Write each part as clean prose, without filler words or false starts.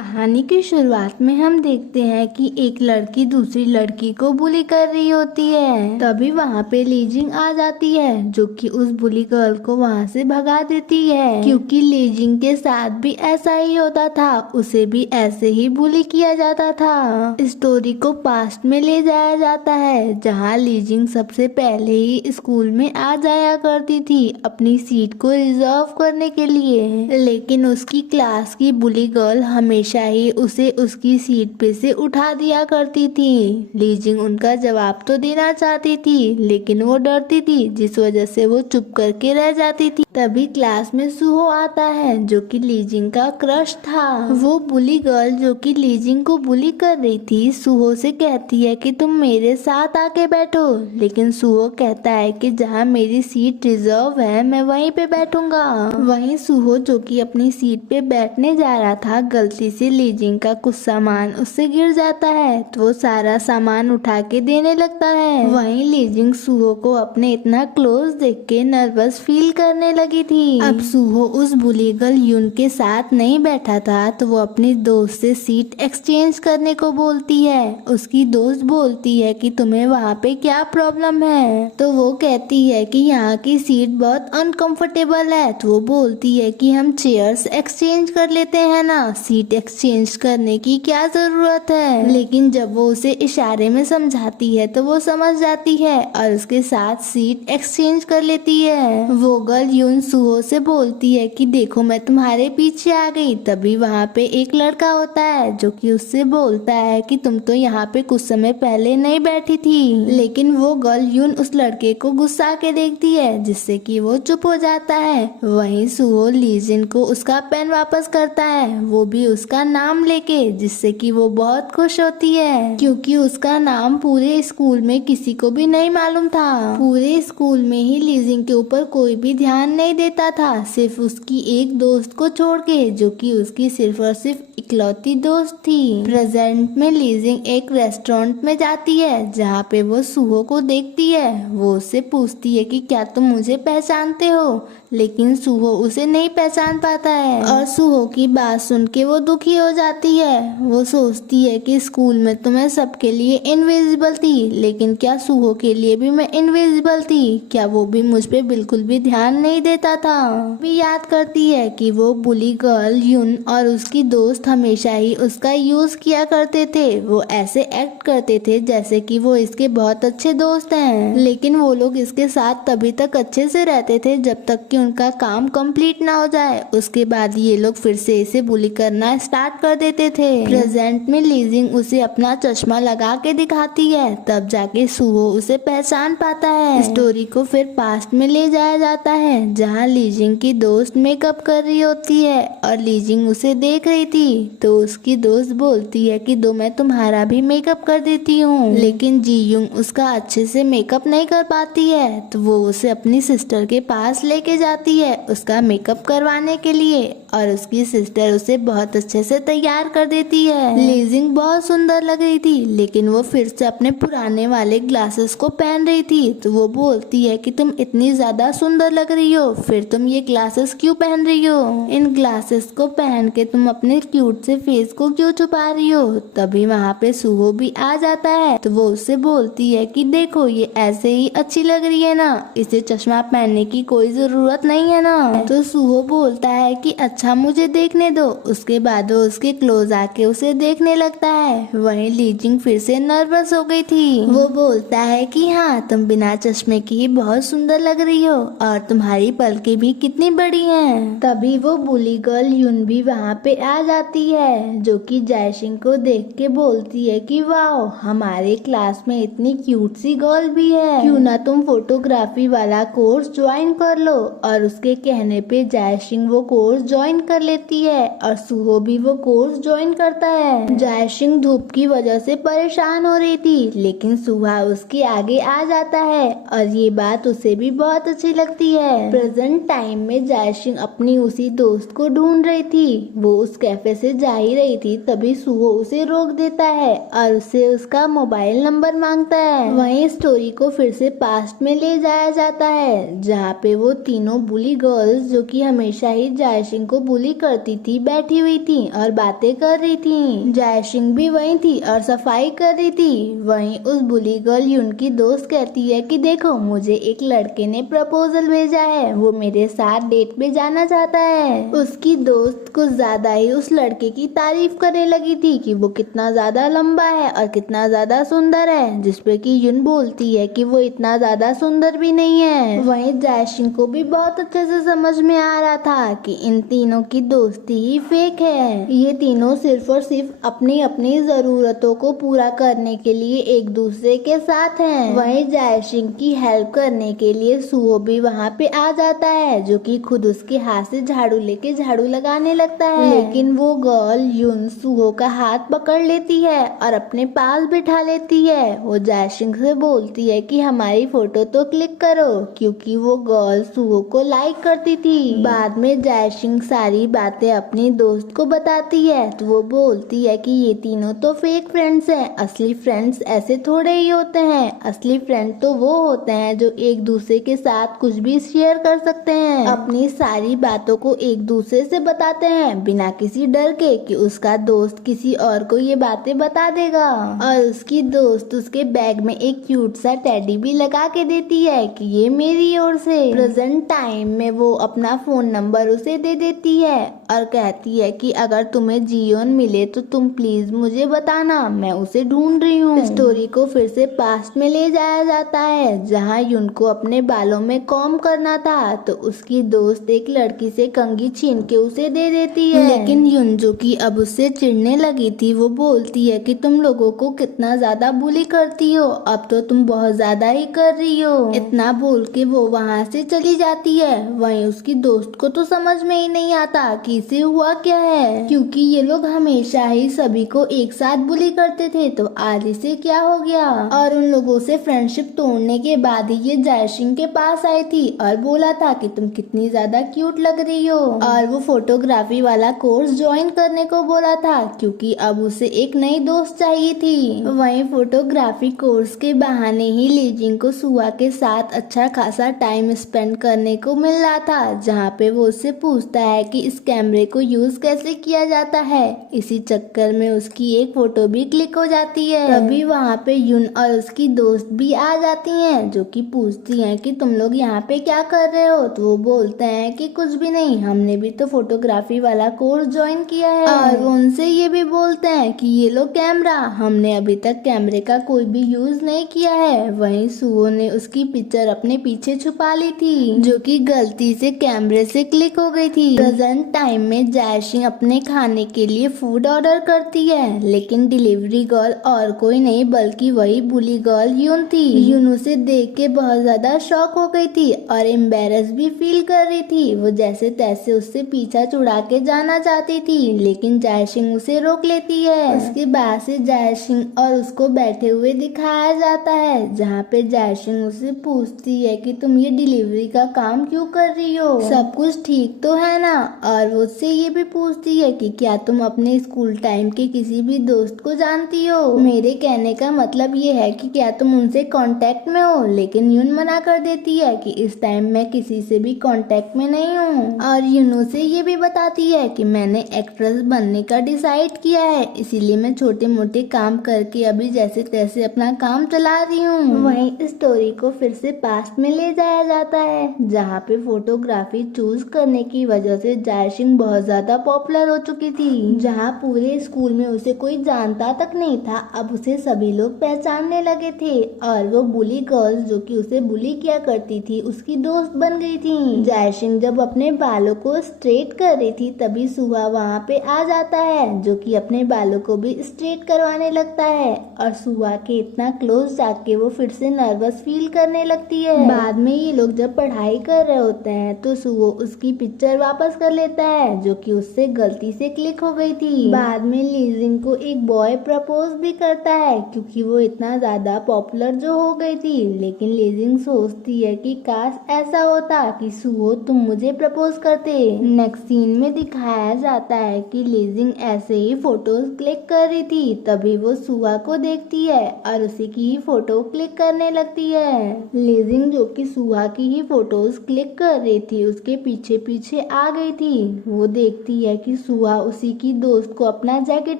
कहानी की शुरुआत में हम देखते हैं कि एक लड़की दूसरी लड़की को बुली कर रही होती है। तभी वहाँ पे लीजिंग आ जाती है जो कि उस बुली गर्ल को वहाँ से भगा देती है, क्योंकि लीजिंग के साथ भी ऐसा ही होता था, उसे भी ऐसे ही बुली किया जाता था। स्टोरी को पास्ट में ले जाया जाता है जहाँ लीजिंग सबसे पहले ही स्कूल में आ जाया करती थी अपनी सीट को रिजर्व करने के लिए, लेकिन उसकी क्लास की बुली गर्ल हमेशा ही उसे उसकी सीट पे से उठा दिया करती थी। लीजिंग उनका जवाब तो देना चाहती थी लेकिन वो डरती थी, जिस वजह से वो चुप करके रह जाती थी। तभी क्लास में सुहो आता है जो कि लीजिंग का क्रश था। वो बुली गर्ल जो कि लीजिंग को बुली कर रही थी सुहो से कहती है कि तुम मेरे साथ आके बैठो, लेकिन सुहो कहता है कि जहाँ मेरी सीट रिजर्व है मैं वहीं पे बैठूंगा। वहीं सुहो जो कि अपनी सीट पे बैठने जा रहा था, गलती से लीजिंग का कुछ सामान उससे गिर जाता है तो वो सारा सामान उठा के देने लगता है। वहीं लीजिंग सुहो को अपने इतना क्लोज देख के नर्वस फील करने लगी थी। अब सुहो उस बुली गर्ल यून के साथ नहीं बैठा था तो वो अपनी दोस्त से सीट एक्सचेंज करने को बोलती है। उसकी दोस्त बोलती है कि तुम्हें वहाँ पे क्या प्रॉब्लम है, तो वो कहती है कि यहाँ की सीट बहुत अनकंफर्टेबल है। तो वो बोलती है कि हम चेयर्स एक्सचेंज कर लेते हैं ना, सीट एक्सचेंज करने की क्या जरूरत है। लेकिन जब वो उसे इशारे में समझाती है तो वो समझ जाती है और उसके साथ सीट एक्सचेंज कर लेती है। वो गर्ल यून सुहो से बोलती है कि देखो मैं तुम्हारे पीछे आ गई। तभी वहाँ पे एक लड़का होता है जो कि उससे बोलता है कि तुम तो यहाँ पे कुछ समय पहले नहीं बैठी थी, लेकिन वो गर्ल यून उस लड़के को गुस्सा के देखती है जिससे कि वो चुप हो जाता है। वहीं सुहो लीजिन को उसका पेन वापस करता है, वो भी उसका नाम लेके, जिससे कि वो बहुत खुश होती है क्योंकि उसका नाम पूरे स्कूल में किसी को भी नहीं मालूम था। पूरे स्कूल में ही लीजिंग के ऊपर कोई भी ध्यान नहीं देता था, सिर्फ उसकी एक दोस्त को छोड़ के जो कि उसकी सिर्फ और सिर्फ इकलौती दोस्त थी। प्रेजेंट में लीजिंग एक रेस्टोरेंट में जाती है जहाँ पे वो सुहो को देखती है। वो उससे पूछती है कि क्या तुम मुझे पहचानते हो, लेकिन सुहो उसे नहीं पहचान पाता है और सुहो की बात सुन के वो दुखी हो जाती है। वो सोचती है कि स्कूल में तो मैं सबके लिए इनविजिबल थी, लेकिन क्या सुहो के लिए भी मैं इनविजिबल थी? क्या वो भी मुझ पे बिल्कुल भी ध्यान नहीं देता था? भी याद करती है कि वो बुली गर्ल यून और उसकी दोस्त हमेशा ही उसका यूज किया करते थे। वो ऐसे एक्ट करते थे जैसे कि वो इसके बहुत अच्छे दोस्त हैं, लेकिन वो लोग इसके साथ तभी तक अच्छे से रहते थे जब तक कि उनका काम कंप्लीट ना हो जाए। उसके बाद ये लोग फिर से इसे बुली करना स्टार्ट कर देते थे। प्रेजेंट में लीजिंग उसे अपना चश्मा लगा के दिखाती है, तब जाके सुहो उसे पहचान पाता है। स्टोरी को फिर पास्ट में ले जाया जाता है जहाँ लीजिंग की दोस्त मेकअप कर रही होती है और लीजिंग उसे देख रही थी, तो उसकी दोस्त बोलती है कि दो मैं तुम्हारा भी मेकअप कर देती हूँ, लेकिन जी यूंग उसका अच्छे से मेकअप नहीं कर पाती है। तो वो उसे अपनी सिस्टर के पास लेके जाती है उसका मेकअप करवाने के लिए और उसकी सिस्टर उसे बहुत अच्छे से तैयार कर देती है। लीजिंग बहुत सुंदर लग रही थी, लेकिन वो फिर से अपने पुराने वाले ग्लासेस को पहन रही थी। तो वो बोलती है कि तुम इतनी ज्यादा सुंदर लग रही हो, फिर तुम ये ग्लासेस क्यों पहन रही हो? इन ग्लासेस को पहन के तुम अपने क्यूट से फेस को क्यों छुपा रही हो? तभी वहाँ पे सुहो भी आ जाता है, तो वो उससे बोलती है कि देखो ये ऐसे ही अच्छी लग रही है ना, इसे चश्मा पहनने की कोई जरूरत नहीं है ना। तो सुहो बोलता है कि अच्छा मुझे देखने दो। उसके बाद वो उसके क्लोज आके उसे देखने लगता है। वहीं लीजिंग फिर से नर्वस हो गई थी। वो बोलता है कि हाँ तुम बिना चश्मे की ही बहुत सुंदर लग रही हो और तुम्हारी पलकें भी कितनी बड़ी हैं। तभी वो बुली गर्ल यून भी वहाँ पे आ जाती है जो कि जयसिंह को देख के बोलती है कि वाओ हमारे क्लास में इतनी क्यूट सी गर्ल भी है, क्यों ना तुम फोटोग्राफी वाला कोर्स ज्वाइन कर लो। और उसके कहने पे जयसिंह वो कोर्स ज्वाइन कर लेती है और सुहो भी वो कोर्स ज्वाइन करता है। जयसिंह धूप की वजह से परेशान हो रही थी, लेकिन सुहा उसके आगे आ जाता है और ये बात उसे भी बहुत अच्छी लगती है। प्रेजेंट टाइम में जयसिंह अपनी उसी दोस्त को ढूंढ रही थी। वो उस कैफे से जा ही रही थी, तभी सुहो उसे रोक देता है और उससे उसका मोबाइल नंबर मांगता है। वहीं स्टोरी को फिर से पास्ट में ले जाया जाता है जहाँ पे वो तीनों बुली गर्ल्स जो कि हमेशा ही जयसिंह को बुली करती थी बैठी हुई थी और बातें कर रही थी। जायशिंग भी वहीं थी और सफाई कर रही थी। वहीं उस बुली गर्ल युन की दोस्त कहती है कि देखो मुझे एक लड़के ने प्रपोजल भेजा है, वो मेरे साथ डेट पे जाना चाहता है। उसकी दोस्त कुछ ज्यादा ही उस लड़के की तारीफ करने लगी थी कि वो कितना ज्यादा लंबा है और कितना ज्यादा सुंदर है, जिसपे कि युन बोलती है कि वो इतना ज्यादा सुंदर भी नहीं है। वहीं जायशिंग को भी बहुत अच्छे से समझ में आ रहा था कि इन तीनों की दोस्ती ही फेक है। ये तीनों सिर्फ और सिर्फ अपनी अपनी जरूरतों को पूरा करने के लिए एक दूसरे के साथ हैं। वहीं जायशिंग की हेल्प करने के लिए सुहो भी वहाँ पे आ जाता है, जो कि खुद उसके हाथ से झाड़ू लेके झाड़ू लगाने लगता है। लेकिन वो गर्ल युन सुहो का हाथ पकड़ लेती है और अपने पास बिठा लेती है। वो जायशिंग से बोलती है कि हमारी फोटो तो क्लिक करो, क्योंकि वो गर्ल सुहो को लाइक करती थी। बाद में जायशिंग सारी बातें अपनी दोस्त को बताती है तो वो बोलती है कि ये तीनों तो फेक फ्रेंड्स हैं, असली फ्रेंड्स ऐसे थोड़े ही होते हैं। असली फ्रेंड तो वो होते हैं जो एक दूसरे के साथ कुछ भी शेयर कर सकते हैं, अपनी सारी बातों को एक दूसरे से बताते हैं बिना किसी डर के कि उसका दोस्त किसी और को ये बातें बता देगा। और उसकी दोस्त उसके बैग में एक क्यूट सा टेडी भी लगा के देती है कि ये मेरी ओर से। प्रेजेंट टाइम में वो अपना फोन नंबर उसे दे देती है और कहती है कि अगर तुम्हें जियोन मिले तो तुम प्लीज मुझे बताना, मैं उसे ढूंढ रही हूँ। स्टोरी को फिर से पास्ट में ले जाया जाता है, जहाँ युन को अपने बालों में कॉम करना था तो उसकी दोस्त एक लड़की से कंघी छीन के उसे दे देती है। लेकिन युन जो कि अब उससे चिढ़ने लगी थी, वो बोलती है कि तुम लोगों को कितना ज्यादा बुली करती हो, अब तो तुम बहुत ज्यादा ही कर रही हो। इतना बोल के वो वहाँ से चली जाती है। वहीं उसकी दोस्त को तो समझ में ही नहीं आता कि इसे हुआ क्या है, क्योंकि ये लोग हमेशा ही सभी को एक साथ बुली करते थे, तो आज इसे क्या हो गया। और उन लोगों से फ्रेंडशिप तोड़ने के बाद ही ये जायशिंग के पास आई थी और बोला था कि तुम कितनी ज्यादा क्यूट लग रही हो, और वो फोटोग्राफी वाला कोर्स ज्वाइन करने को बोला था, क्योंकि अब उसे एक नई दोस्त चाहिए थी। वहीं फोटोग्राफी कोर्स के बहाने ही लीजिंग को सुआ के साथ अच्छा खासा टाइम स्पेंड करने को मिल रहा था, जहाँ पे वो उससे पूछता है कि इस कैमरे को यूज कैसे किया जाता है। इसी चक्कर में उसकी एक फोटो भी क्लिक हो जाती है। तभी वहाँ पे युन और उसकी दोस्त भी आ जाती हैं, जो कि पूछती हैं कि तुम लोग यहाँ पे क्या कर रहे हो। तो वो बोलते हैं कि कुछ भी नहीं, हमने भी तो फोटोग्राफी वाला कोर्स ज्वाइन किया है। और वो उनसे ये भी बोलते हैं कि ये लो कैमरा, हमने अभी तक कैमरे का कोई भी यूज नहीं किया है। वहीं सुओ ने उसकी पिक्चर अपने पीछे छुपा ली थी, जो कि गलती से कैमरे से क्लिक हो गई थी। प्रेजेंट टाइम में जायशिंग अपने खाने के लिए फूड ऑर्डर करती है, लेकिन डिलीवरी गर्ल और कोई नहीं बल्कि वही बुली गर्ल युन थी। युन उसे देख के बहुत ज्यादा शॉक हो गई थी और एम्बेरस भी फील कर रही थी। वो जैसे तैसे उससे पीछा छुड़ा के जाना चाहती थी, लेकिन जायशिंग उसे रोक लेती है। उसके बाद से जायशिंग और उसको बैठे हुए दिखाया जाता है, जहाँ पे जायशिंग उससे पूछती है कि तुम ये डिलीवरी का काम क्यों कर रही हो, सब कुछ ठीक तो है ना। और वो उससे ये भी पूछती है कि क्या तुम अपने स्कूल टाइम के किसी भी दोस्त को जानती हो। मेरे कहने का मतलब ये है कि क्या तुम उनसे कांटेक्ट में हो। लेकिन युन मना कर देती है कि इस टाइम मैं किसी से भी कांटेक्ट में नहीं हूँ। और युन से ये भी बताती है कि मैंने एक्ट्रेस बनने का डिसाइड किया है, इसीलिए मैं छोटे मोटे काम करके अभी जैसे तैसे अपना काम चला रही हूँ। वहीं स्टोरी को फिर से पास्ट में ले जाया जाता है, जहाँ पे फोटोग्राफी चूज करने की वजह से जायशिंग बहुत ज्यादा पॉपुलर हो चुकी थी, जहाँ पूरे स्कूल में उसे कोई जानता तक नहीं था। अब उसे सभी लोग पहचानने लगे थे और वो बुली गर्ल्स जो कि उसे बुली किया करती थी उसकी दोस्त बन गई थी। जायशिंग जब अपने बालों को स्ट्रेट कर रही थी तभी सुहा वहाँ पे आ जाता है, जो कि अपने बालों को भी स्ट्रेट करवाने लगता है। और सुहा के इतना क्लोज जाके वो फिर से नर्वस फील करने लगती है। बाद में ये लोग जब पढ़ाई कर रहे होते हैं तो सुहो उसकी पिक्चर वापस कर लेता है, जो कि उससे गलती से क्लिक हो गई थी। बाद में लीजिंग को एक बॉय प्रपोज भी करता है, क्योंकि वो इतना ज्यादा पॉपुलर जो हो गई थी। लेकिन लीजिंग सोचती है कि काश ऐसा होता कि सुहो तुम मुझे प्रपोज करते। नेक्स्ट सीन में दिखाया जाता है कि लीजिंग ऐसे ही फोटोज क्लिक कर रही थी, तभी वो सुहा को देखती है और उसी की ही फोटो क्लिक करने लगती है। लीजिंग जो कि सुहा की ही फोटोज क्लिक कर रही थी उसके पीछे पीछे आ गई थी। वो देखती है कि सुहा उसी की दोस्त को अपना जैकेट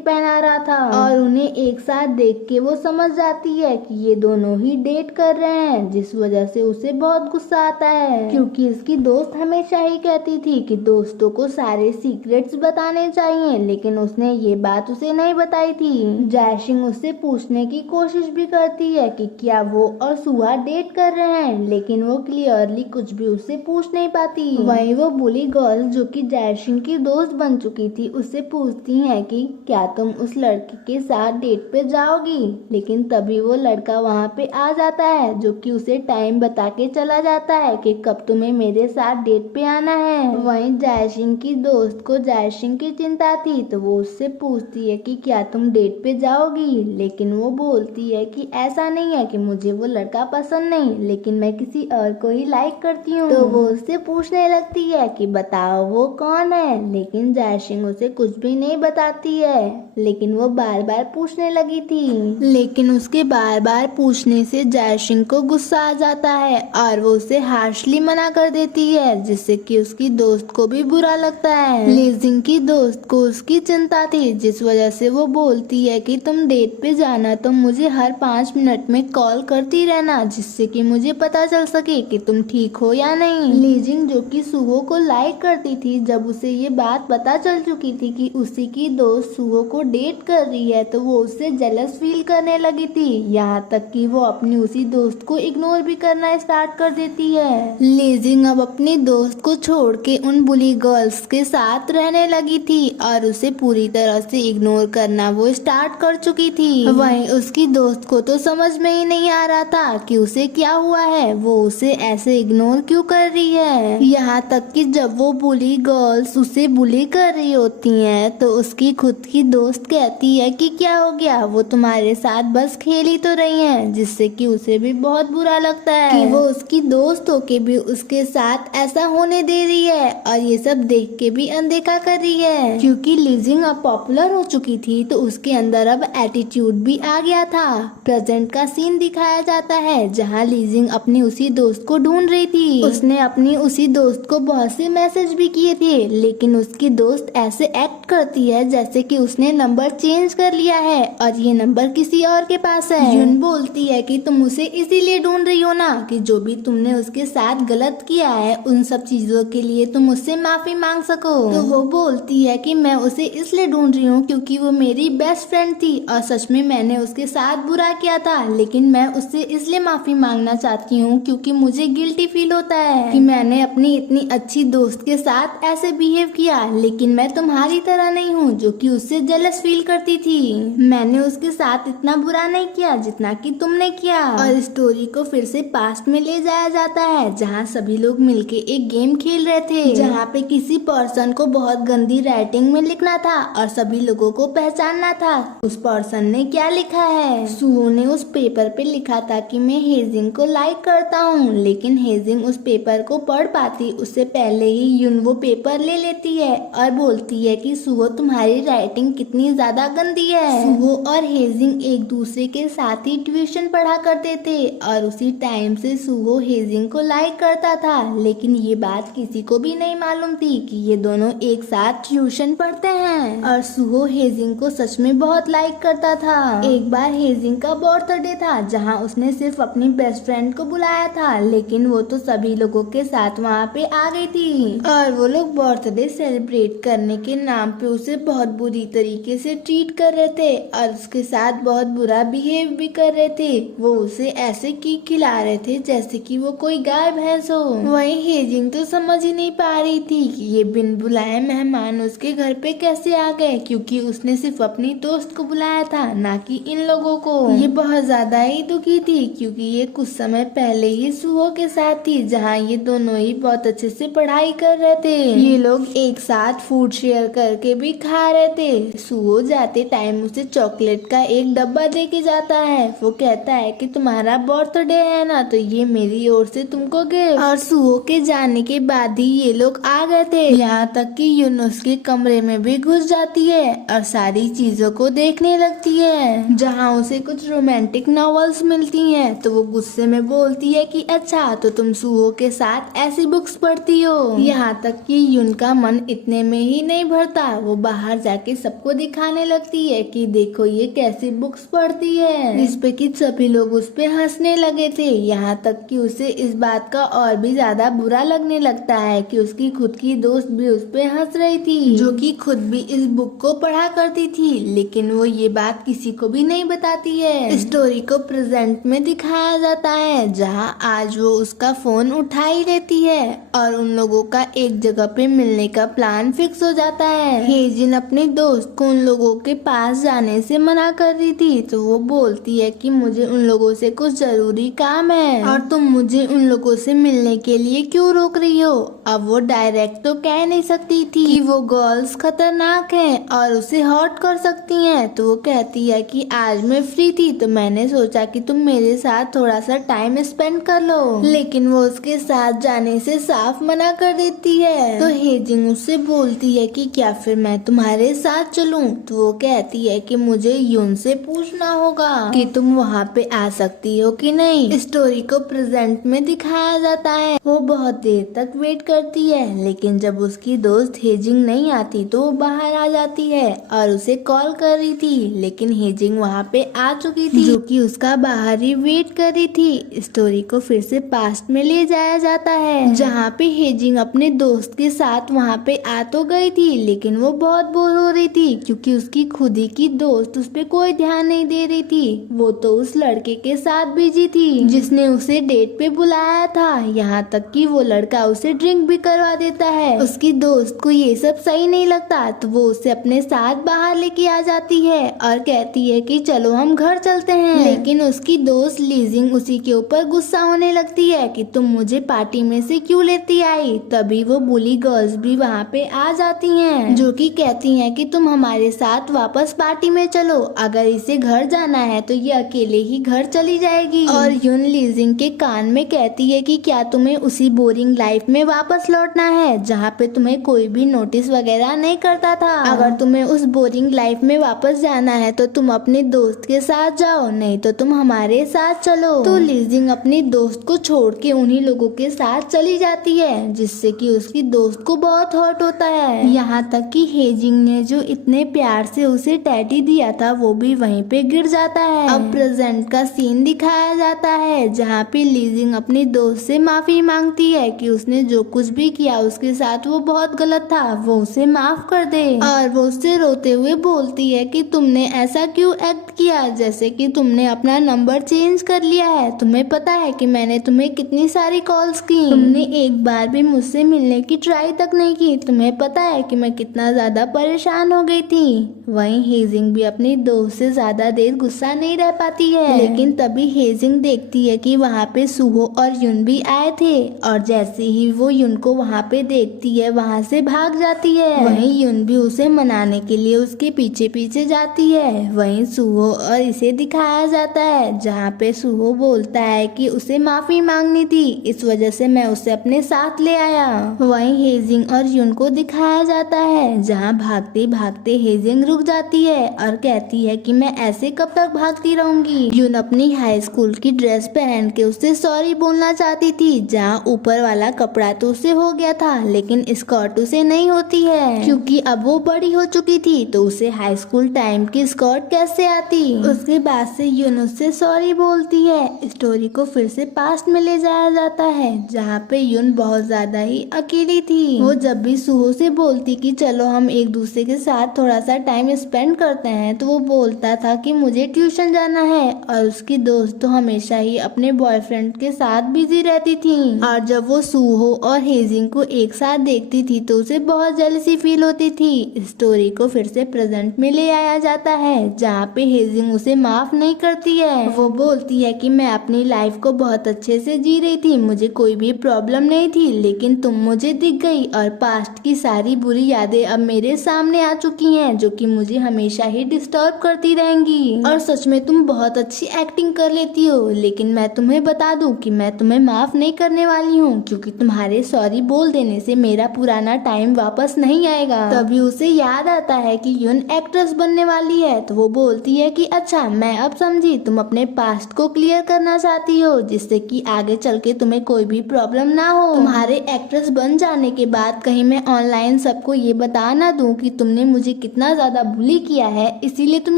पहना रहा था और उन्हें एक साथ देख के वो समझ जाती है कि ये दोनों ही डेट कर रहे हैं, जिस वजह से उसे बहुत गुस्सा आता है क्योंकि इसकी दोस्त हमेशा ही कहती थी कि दोस्तों को सारे सीक्रेट्स बताने चाहिए, लेकिन उसने ये बात उसे नहीं बताई थी। जयसिंह उससे पूछने की कोशिश भी करती है कि क्या वो और सुहा डेट कर रहे हैं, लेकिन वो क्लियरली कुछ भी उससे पूछ नहीं पाती। वहीं वो बुली गर्ल जो कि जयसिंह की दोस्त बन चुकी थी उससे पूछती है कि क्या तुम उस लड़की के साथ डेट पे जाओगी, लेकिन तभी वो लड़का वहाँ पे आ जाता है जो कि उसे टाइम बता के चला जाता है कि कब तुम्हें मेरे साथ डेट पे आना है। वहीं जयसिंह की दोस्त को जयसिंह की चिंता थी तो वो उससे पूछती है कि क्या तुम डेट पे जाओगी, लेकिन वो बोलती है कि ऐसा नहीं है कि मुझे वो लड़का पसंद नहीं, लेकिन मैं किसी और को ही लाइक करती हूँ। तो वो उससे पूछने लगती है कि बताओ वो कौन है, लेकिन जयसिंह उसे कुछ भी नहीं बताती है, लेकिन वो बार बार पूछने लगी थी। लेकिन उसके बार बार पूछने से जयसिंह को गुस्सा आ जाता है और वो उसे हार्शली मना कर देती है, जिससे कि उसकी दोस्त को भी बुरा लगता है। लीजिंग की दोस्त को उसकी चिंता थी, जिस वजह से वो बोलती है कि तुम डेट पे जाना तो मुझे हर 5 मिनट में कॉल करती रहना, जिससे कि मुझे पता चल सके कि तुम ठीक हो या नहीं। लीजिंग जो कि सुहो को लाइक करती थी, जब उसे ये बात पता चल चुकी थी कि उसी की दोस्त सुहो को डेट कर रही है तो वो उससे जेलस फील करने लगी थी, यहाँ तक कि वो अपनी उसी दोस्त को इग्नोर भी करना स्टार्ट कर देती है। लीजिंग अब अपनी दोस्त को छोड़ के उन बुली गर्ल्स के साथ रहने लगी थी और उसे पूरी तरह से इग्नोर करना वो स्टार्ट कर चुकी थी। वहीं उसकी दोस्त को तो समझ में ही नहीं आ रहा था कि उसे क्या हुआ है, वो उसे ऐसे इग्नोर क्यों कर रही है। यहाँ तक कि जब वो बुली गर्ल्स उसे बुली कर रही होती हैं तो उसकी खुद की दोस्त कहती है कि क्या हो गया, वो तुम्हारे साथ बस खेल ही तो रही हैं, जिससे कि उसे भी बहुत बुरा लगता है कि वो उसकी दोस्त होके भी उसके साथ ऐसा होने दे रही है और ये सब देख के भी अनदेखा कर रही है। क्योंकि लीजिंग अब पॉपुलर हो चुकी थी तो उसके अंदर अब एटीट्यूड भी आ गया था। प्रेजेंट का सीन दिखाया जाता है जहाँ लीजिंग अपनी उसी दोस्त को ढूंढ रही थी। उसने अपनी उसी दोस्त को बहुत से मैसेज भी किए थे, लेकिन उसकी दोस्त ऐसे एक्ट करती है जैसे कि उसने नंबर चेंज कर लिया है और ये नंबर किसी और के पास है। यून बोलती है कि तुम उसे इसीलिए ढूंढ रही हो ना कि जो भी तुमने उसके साथ गलत किया है उन सब चीजों के लिए तुम उससे माफी मांग सको। तो वो बोलती है कि मैं उसे इसलिए ढूंढ रही हूँ क्योंकि वो मेरी बेस्ट फ्रेंड थी और सच में मैंने उसके साथ बुरा किया था, लेकिन मैं उससे इसलिए माफी मांगना चाहती हूँ क्योंकि मुझे गिल्टी फील होता है कि मैंने अपनी इतनी अच्छी दोस्त के साथ ऐसे बिहेव किया, लेकिन मैं तुम्हारी तरह नहीं हूँ जो कि उससे जेलस फील करती थी। मैंने उसके साथ इतना बुरा नहीं किया जितना कि तुमने किया। और स्टोरी को फिर से पास्ट में ले जाया जाता है जहाँ सभी लोग मिलके एक गेम खेल रहे थे जहाँ पे किसी पर्सन को बहुत गंदी राइटिंग में लिखना था और सभी लोगों को पहचानना था उस पर्सन ने क्या लिखा है। सुहो ने उस पेपर पे लिखा था कि मैं हेजिंग को लाइक करता हूँ, लेकिन हेजिंग उस पेपर को पढ़ पाती उससे पहले ही यून वो पेपर ले लेती है और बोलती है कि सुहो तुम्हारी राइटिंग कितनी ज्यादा गंदी है। सुहो और हेजिंग एक दूसरे के साथ ही ट्यूशन पढ़ा करते थे और उसी टाइम से सुहो हेजिंग को लाइक करता था, लेकिन ये बात किसी को भी नहीं मालूम थी कि ये दोनों एक साथ ट्यूशन पढ़ते हैं। और सुहो हेजिंग को सच में बहुत लाइक करता था। एक बार हेजिंग का बर्थडे था जहाँ उसने सिर्फ अपनी बेस्ट फ्रेंड को बुलाया था, लेकिन वो तो सभी लोगों के साथ वहाँ पे आ गई थी और वो लोग बर्थडे सेलिब्रेट करने के नाम पे उसे बहुत बुरी तरीके से ट्रीट कर रहे थे और उसके साथ बहुत बुरा बिहेव भी कर रहे थे। वो उसे ऐसे केक खिला रहे थे जैसे कि वो कोई गाय भैंस हो। वहीं हेजिंग तो समझ ही नहीं पा रही थी कि ये बिन बुलाए मेहमान उसके घर पे कैसे आ गए, क्योंकि उसने सिर्फ अपनी दोस्त को बुलाया था ना कि इन लोगों को। ये बहुत ज्यादा ही दुखी थी क्योंकि ये कुछ समय पहले ही सुहो के साथ थी जहाँ ये दोनों ही बहुत अच्छे से पढ़ाई कर रहे थे। ये लोग एक साथ फूड शेयर करके भी खा रहे थे। सुहो जाते टाइम उसे चॉकलेट का एक डब्बा दे के जाता है। वो कहता है कि तुम्हारा बर्थडे है ना तो ये मेरी ओर से तुमको गिफ्ट। और सुहो के जाने के बाद ही ये लोग आ गए थे, यहाँ तक कि यूनुस के कमरे में भी घुस जाती है और सारी चीजों को देखने लगती है। जहाँ उसे कुछ रोमांटिक नॉवेल्स मिलती हैं तो वो गुस्से में बोलती है कि अच्छा तो तुम सुहो के साथ ऐसी बुक्स पढ़ती हो। यहाँ तक कि यून का मन इतने में ही ही नहीं भरता। वो बाहर जाके सबको दिखाने लगती है कि देखो ये कैसी बुक्स पढ़ती है, जिसपे कि सभी लोग उस पे हंसने लगे थे। यहाँ तक कि उसे इस बात का और भी ज्यादा बुरा लगने लगता है कि उसकी खुद की दोस्त भी उस पे हंस रही थी, जो कि खुद भी इस बुक को पढ़ा करती थी, लेकिन वो ये बात किसी को भी नहीं बताती है। स्टोरी को प्रेजेंट में दिखाया जाता है, जहाँ आज वो उसका फोन उठा ही लेती है और उन लोगों का एक जगह पे मिलने का प्लान फिक्स हो जाता है। हेजिन अपने दोस्त को उन लोगों के पास जाने से मना कर रही थी, तो वो बोलती है कि मुझे उन लोगों से कुछ जरूरी काम है और तुम मुझे उन लोगों से मिलने के लिए क्यों रोक रही हो। अब वो डायरेक्ट तो कह नहीं सकती थी कि वो गर्ल्स खतरनाक हैं और उसे हर्ट कर सकती हैं, तो वो कहती है कि आज मैं फ्री थी तो मैंने सोचा कि तुम मेरे साथ थोड़ा सा टाइम स्पेंड कर लो, लेकिन वो उसके साथ जाने से साफ मना कर देती है। तो हेजिंग उससे बोलती है कि क्या फिर मैं तुम्हारे साथ चलूं, तो वो कहती है कि मुझे यून से पूछना होगा कि तुम वहाँ पे आ सकती हो कि नहीं। स्टोरी को प्रेजेंट में दिखाया जाता है। वो बहुत देर तक वेट करती है, लेकिन जब उसकी दोस्त हेजिंग नहीं आती तो वो बाहर आ जाती है और उसे कॉल कर रही थी, लेकिन हेजिंग वहाँ पे आ चुकी थी, जो कि उसका बाहर ही वेट कर रही थी। स्टोरी को फिर से पास्ट में ले जाया जाता है, जहाँ पे हेजिंग अपने दोस्त के साथ वहाँ पे आ तो गई थी, लेकिन वो बहुत बोर हो रही थी क्योंकि उसकी खुद ही की दोस्त उस पे कोई ध्यान नहीं दे रही थी। वो तो उस लड़के के साथ बिजी थी जिसने उसे डेट पे बुलाया था। यहाँ तक कि वो लड़का उसे ड्रिंक भी करवा देता है। उसकी दोस्त को ये सब सही नहीं लगता, तो वो उसे अपने साथ बाहर लेके आ जाती है और कहती है कि चलो हम घर चलते हैं, लेकिन उसकी दोस्त लीजिंग उसी के ऊपर गुस्सा होने लगती है कि तुम मुझे पार्टी में से क्यों लेती आई। तभी वो बुली गर्ल्स भी वहाँ पे आ जाती हैं, जो कि कहती हैं कि तुम हमारे साथ वापस पार्टी में चलो, अगर इसे घर जाना है तो ये अकेले ही घर चली जाएगी। और यून लीजिंग के कान में कहती है कि क्या तुम्हें उसी बोरिंग लाइफ में वापस लौटना है जहाँ पे तुम्हें कोई भी नोटिस वगैरह नहीं करता था। अगर तुम्हें उस बोरिंग लाइफ में वापस जाना है तो तुम अपने दोस्त के साथ जाओ, नहीं तो तुम हमारे साथ चलो। तो लीजिंग अपनी दोस्त को छोड़ के उन्हीं लोगों के साथ चली जाती है, जिससे कि उसकी दोस्त को बहुत हर्ट होता है। यहाँ तक कि हेजिंग ने जो इतने प्यार से उसे टैटी दिया था वो भी वहीं पे गिर जाता है। अब प्रेजेंट का सीन दिखाया जाता है, जहाँ पे लीजिंग अपनी दोस्त से माफी मांगती है कि उसने जो कुछ भी किया उसके साथ वो बहुत गलत था, वो उसे माफ कर दे। और वो उससे रोते हुए बोलती है कि तुमने ऐसा क्यों एक्ट किया, जैसे कि तुमने अपना नंबर चेंज कर लिया है। तुम्हें पता है कि मैंने तुम्हें कितनी सारी कॉल्स की, तुमने एक बार भी मुझसे मिलने की ट्राई तक नहीं की। तुम्हें पता है कि मैं कितना ज्यादा परेशान हो गई थी। वहीं हेजिंग भी अपनी दोस्त से ज्यादा देर गुस्सा नहीं रह पाती है, लेकिन तभी हेजिंग देखती है कि वहाँ पे सुहो और युन भी आए थे, और जैसे ही वो युन को वहाँ पे देखती है वहाँ से भाग जाती है। वहीं युन भी उसे मनाने के लिए उसके पीछे पीछे जाती है। वहीं सुहो और इसे दिखाया जाता है, जहाँ पे सुहो बोलता है कि उसे माफी मांगनी थी, इस वजह से मैं उसे अपने साथ ले आया। वहीं हेजिंग और युन को दिखाया जाता है, जहाँ भागते भागते हेजिंग रुक जाती है और कहती है कि मैं ऐसे कब तक भागती रहूंगी। युन अपनी हाई स्कूल की ड्रेस पहन के उसे सॉरी बोलना चाहती थी, जहाँ ऊपर वाला कपड़ा तो उसे हो गया था लेकिन स्कर्ट उसे नहीं होती है, क्योंकि अब वो बड़ी हो चुकी थी, तो उसे हाई स्कूल टाइम की स्कर्ट कैसे आती। उसके बाद से युन उससे सॉरी बोलती है। स्टोरी को फिर से पास्ट में ले जाया जाता है, जहाँ पे युन बहुत ज्यादा ही अकेली थी। वो जब भी सुहो से बोलती कि चलो हम एक दूसरे के साथ थोड़ा सा टाइम स्पेंड करते हैं, तो वो बोलता था कि मुझे ट्यूशन जाना है, और उसकी दोस्त तो हमेशा ही अपने बॉयफ्रेंड के साथ बिजी रहती थी। और जब वो सुहो और हेजिंग को एक साथ देखती थी तो उसे बहुत जेलसी फील होती थी। स्टोरी को फिर से प्रेजेंट में ले आया जाता है, जहाँ पे हेजिंग उसे माफ नहीं करती है। वो बोलती है कि मैं अपनी लाइफ को बहुत अच्छे से जी रही थी, मुझे कोई भी प्रॉब्लम नहीं थी, लेकिन तुम मुझे दिख गई और पास्ट की सारी बुरी यादें अब मेरे सामने आ चुकी हैं, जो कि मुझे हमेशा ही डिस्टर्ब करती रहेंगी। और सच में तुम बहुत अच्छी एक्टिंग कर लेती हो, लेकिन मैं तुम्हें बता दूं कि मैं तुम्हें माफ नहीं करने वाली हूँ, क्योंकि तुम्हारे सॉरी बोल देने से मेरा पुराना टाइम वापस नहीं आएगा। तभी उसे याद आता है कि युन एक्ट्रेस बनने वाली है, तो वो बोलती है कि अच्छा मैं अब समझी, तुम अपने पास्ट को क्लियर करना चाहती हो, जिससे कि आगे चल के तुम्हें कोई भी प्रॉब्लम ना हो। तुम्हारे एक्ट्रेस बन जाने के बाद कहीं मैं ऑनलाइन सबको ये बता ना दूं कि तुमने मुझे कितना ज्यादा बुली किया है, इसीलिए तुम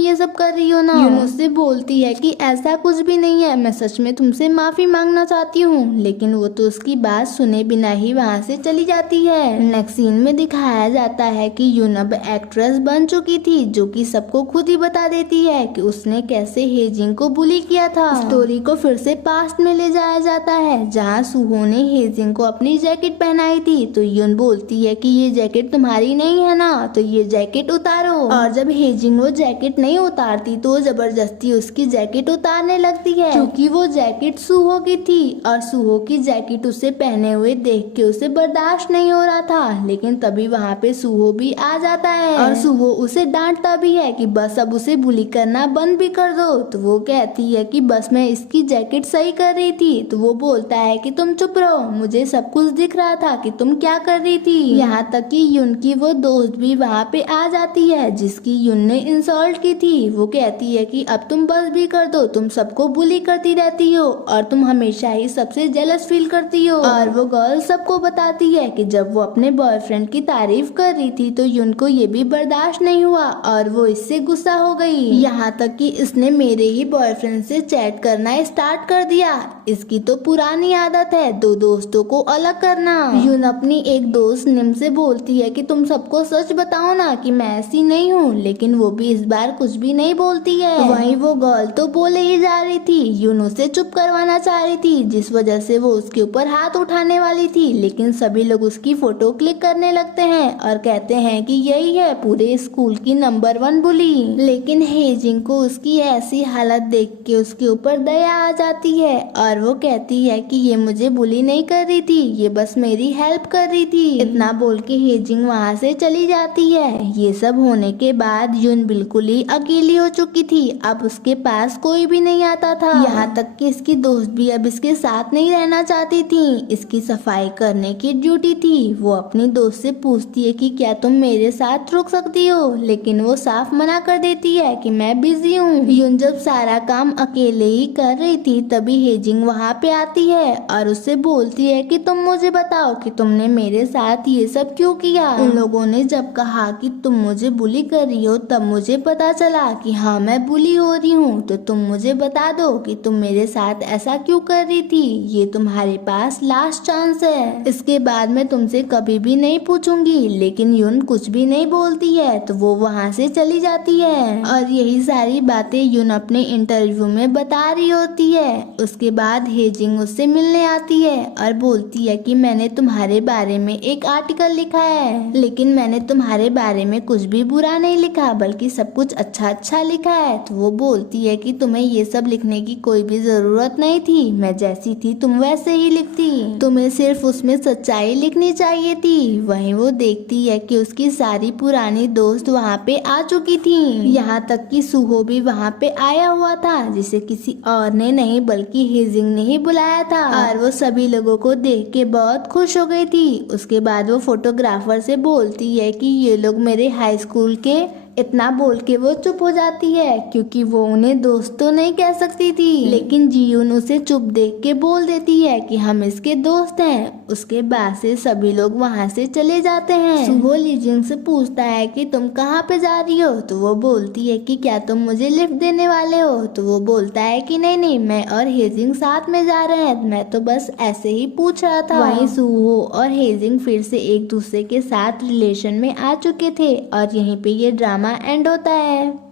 ये सब कर रही हो ना। यून उससे बोलती है कि ऐसा कुछ भी नहीं है, मैं सच में तुमसे माफी मांगना चाहती हूँ। लेकिन वो तो उसकी बात सुने बिना ही वहाँ से चली जाती है। नेक्स्ट सीन में दिखाया जाता है कि यून अब एक्ट्रेस बन चुकी थी, जो कि सबको खुद ही बता देती है कि उसने कैसे हेजिंग को बुली किया था। स्टोरी को फिर से पास्ट में ले जाया जाता है, जहाँ सुहो ने हेजिंग को अपनी जैकेट पहनाई थी। तो यून बोलती है कि ये जैकेट तुम्हारी नहीं है ना, तो ये जैकेट उतारो। और जब हेजिंग वो जैकेट नहीं उतारती तो जबरदस्ती उसकी जैकेट उतारने लगती है, क्योंकि वो जैकेट सुहो की थी और सुहो की जैकेट उसे पहने हुए देख के उसे बर्दाश्त नहीं हो रहा था। लेकिन तभी वहाँ पे सुहो भी आ जाता है और सुहो उसे डांटता भी है कि बस अब उसे बुली करना बंद भी कर दो। तो वो कहती है कि बस मैं इसकी जैकेट सही कर रही थी। तो वो बोलता है कि तुम चुप रहो, मुझे सब कुछ दिख रहा था कि तुम क्या कर रही थी। यहाँ तक कि यून की वो दोस्त भी वहाँ पे आ जाती है, जिसकी यून ने इंसल्ट की थी। वो कहती है कि अब तुम बस भी कर दो, तुम सबको बुली करती रहती हो और तुम हमेशा ही सबसे जेलस फील करती हो। और वो गर्ल सबको बताती है कि जब वो अपने बॉयफ्रेंड की तारीफ कर रही थी तो यून को ये भी बर्दाश्त नहीं हुआ और वो इससे गुस्सा हो गई। यहाँ तक कि इसने मेरे ही बॉयफ्रेंड से चैट करना स्टार्ट कर दिया। इसकी तो पुरानी आदत है दो दोस्तों को अलग करना। यून अपनी एक दोस्त निम से बोलती है कि तुम सबको सच बताओ ना कि मैं ऐसी नहीं हूँ, लेकिन वो भी इस बार कुछ भी नहीं बोलती है। वहीं वो गर्ल तो बोले ही जा रही थी, यून उसे चुप करवाना चाह रही थी, जिस वजह से वो उसके ऊपर हाथ उठाने वाली थी। लेकिन सभी लोग उसकी फोटो क्लिक करने लगते हैं और कहते हैं कि यही है पूरे स्कूल की नंबर 1 बुली। लेकिन हेजिंग को उसकी ऐसी हालत देख के उसके ऊपर दया आ जाती है और वो कहती है कि ये मुझे बुली नहीं कर रही थी, ये बस मेरी हेल्प कर रही थी। इतना बोल के हेजिंग वहाँ से चली जाती है। ये सब होने के बाद यून बिल्कुल ही अकेली हो चुकी थी, अब उसके पास कोई भी नहीं आता था। यहाँ तक कि इसकी दोस्त भी अब इसके साथ नहीं रहना चाहती थी। इसकी सफाई करने की ड्यूटी थी। वो अपनी दोस्त से पूछती है कि क्या तुम मेरे साथ रुक सकती हो, लेकिन वो साफ मना कर देती है कि मैं बिजी हूँ। यून जब सारा काम अकेले ही कर रही थी तभी हेजिंग वहाँ पे आती है और उससे बोलती है कि तुम मुझे बताओ कि तुमने मेरे साथ ये सब क्यों किया। उन लोगों ने जब कहा कि तुम मुझे बुली कर रही हो तब मुझे पता चला कि हाँ मैं बुली हो रही हूँ, तो तुम मुझे बता दो कि तुम मेरे साथ ऐसा क्यों कर रही थी। ये तुम्हारे पास लास्ट चांस है, इसके बाद मैं तुमसे कभी भी नहीं पूछूंगी। लेकिन यून कुछ भी नहीं बोलती है तो वो वहाँ से चली जाती है और यही सारी बातें यून अपने इंटरव्यू में बता रही होती है। उसके बाद हेजिंग उससे मिलने आती है और बोलती है कि मैंने तुम्हारे बारे में एक आर्टिकल लिखा है, लेकिन मैंने तुम्हारे बारे में कुछ भी बुरा नहीं लिखा बल्कि सब कुछ अच्छा अच्छा लिखा है। तो वो बोलती है कि तुम्हें ये सब लिखने की कोई भी जरूरत नहीं थी, मैं जैसी थी तुम वैसे ही लिखती, तुम्हें सिर्फ उसमें सच्चाई लिखनी चाहिए थी। वहीं वो देखती है कि उसकी सारी पुरानी दोस्त वहाँ पे आ चुकी थी, यहाँ तक कि सुहो भी वहाँ पे आया हुआ था, जिसे किसी और ने नहीं बल्कि हेजिंग ने ही बुलाया था और वो सभी लोगों को देख के बहुत खुश हो गई थी। उसके बाद वो फोटोग्राफर से बोलती है कि ये लोग मेरे हाई स्कूल के। इतना बोल के वो चुप हो जाती है क्योंकि वो उन्हें दोस्त तो नहीं कह सकती थी। लेकिन जियून उसे चुप देख के बोल देती है कि हम इसके दोस्त हैं। उसके बाद से सभी लोग वहाँ से चले जाते हैं। सुहो लीजिंग से पूछता है कि तुम कहाँ पे जा रही हो, तो वो बोलती है कि क्या तुम मुझे लिफ्ट देने वाले हो। तो वो बोलता है कि नहीं नहीं, मैं और हेजिंग साथ में जा रहे हैं, मैं तो बस ऐसे ही पूछ रहा था। वहीं सुहो और हेजिंग फिर से एक दूसरे के साथ रिलेशन में आ चुके थे और यहीं पे ये ड्रामा एंड होता है।